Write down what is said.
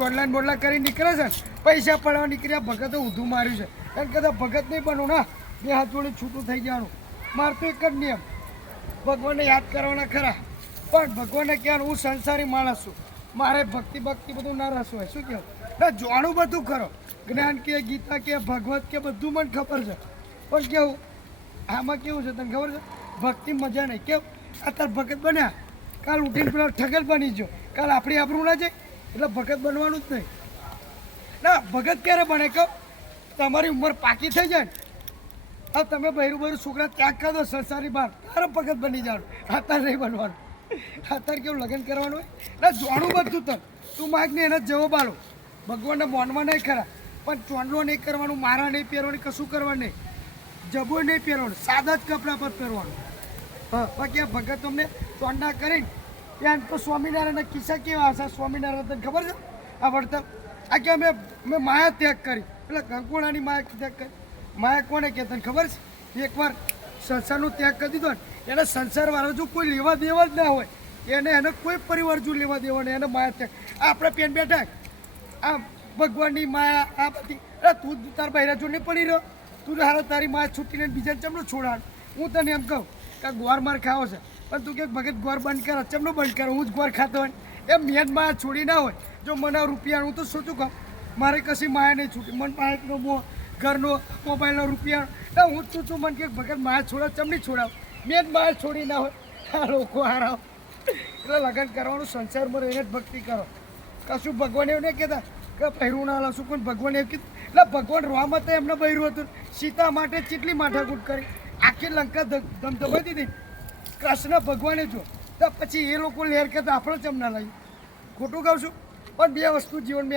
ચોડલા બોડલા કરી નીકળે છે પૈસા પડવા નીકળ્યા ભગતે ઊંધું માર્યું છે કારણ કદાચ ભગત નહીં બનો ને બે હાથ જોડે છૂટું થઈ જવાનું મારે તો એક જ નિયમ ભગવાનને યાદ કરવાના ખરા પણ ભગવાનને કહેવાનું હું સંસારી માણસ છું મારે ભક્તિ બધું ના રસ હોય શું કહેવું ના જાણું બધું ખરો જ્ઞાન કે ગીતા કે ભગવત કે બધું મને ખબર છે પણ કેવું આમાં કેવું છે તને ખબર છે ભક્તિ મજા નહીં કેવું અત્યારે ભગત બન્યા કાલ ઉઠીને પેલા ઠગત બની ગયો કાલ આપણી આપણું ના જાય એટલે ભગત બનવાનું જ નહીં ના ભગત ક્યારે બને કહો તમારી ઉંમર પાકી થઈ જાય ને હવે તમે બહેરું છોકરા ત્યાગ કરી દો સંસારી બહાર તારે ભગત બની જવાનું અત્યારે નહીં બનવાનું અત્યારે કેવું લગ્ન કરવાનું હોય ના જાણું બધું તને તું માગ ને એને જ જવાબ આલો ભગવાનને મોનમાં નહીં ખરા પણ ચોંડલો નહીં કરવાનું મારા નહીં પહેરવાનું કશું કરવાનું નહીં જબો નહીં પહેરવાનું સાદા જ કપડા પર પહેરવાનું હા બાકી આ ભગત અમને ચોંડા કરીને ત્યાં તો સ્વામિનારાયણના કિસ્સા કેવા હશે સ્વામિનારાયણ તને ખબર છે આ વર્તન આ કે મેં માયા ત્યાગ કરી એટલે કંકુણાની માયા ત્યાગ કરી માયા કોને કે તને ખબર છે એકવાર સંસારનો ત્યાગ કરી દીધો ને એને સંસારવાળા જો કોઈ લેવા દેવા જ ના હોય એને કોઈ પરિવાર જો લેવા દેવા નહીં એને માયા ત્યાગ આપણે પેન બેઠા આ ભગવાનની માયા આ બધી અરે તું તાર બહેરા જો નહીં પડી રહ્યો તું હારો તારી માયા છૂટીને બીજાને ચમનો છોડાડ હું તને એમ કહું કે ગોર માર ખાવો છે પણ તું કે ભગત ગોર બંધ કર ચમનો બંધ કર હું જ ગોર ખાતો હોય એમ મેન માયા છોડી ના હોય જો મને રૂપિયા હું તો સોચું કહું મારે કશી માયા નહીં છૂટી મને બાઇકનો મો ઘરનો મોબાઈલનો રૂપિયા હું તું મને કે ભગત માયા છોડાવ ચમની છોડાવ મેન માયા છોડી ના હોય આ લોકો હારાવ એટલે લગ્ન કરવાનું સંસારમાં રહીને જ ભક્તિ કરો કશું ભગવાન એવું નહીં કહેતા કે પહેરું ના લાવશું પણ ભગવાન એવું કીધું એટલે ભગવાન રોવામાં તો એમને બહેરું હતું સીતા માટે કેટલી માથાકૂટ કરી આખી લંકા ધમધમાઈ દીધી કૃષ્ણ ભગવાને જો તો પછી એ લોકો લહેર કહેતા આપણે જ એમ ના લાવી ખોટું કહું છું પણ બે વસ્તુ જીવનમાં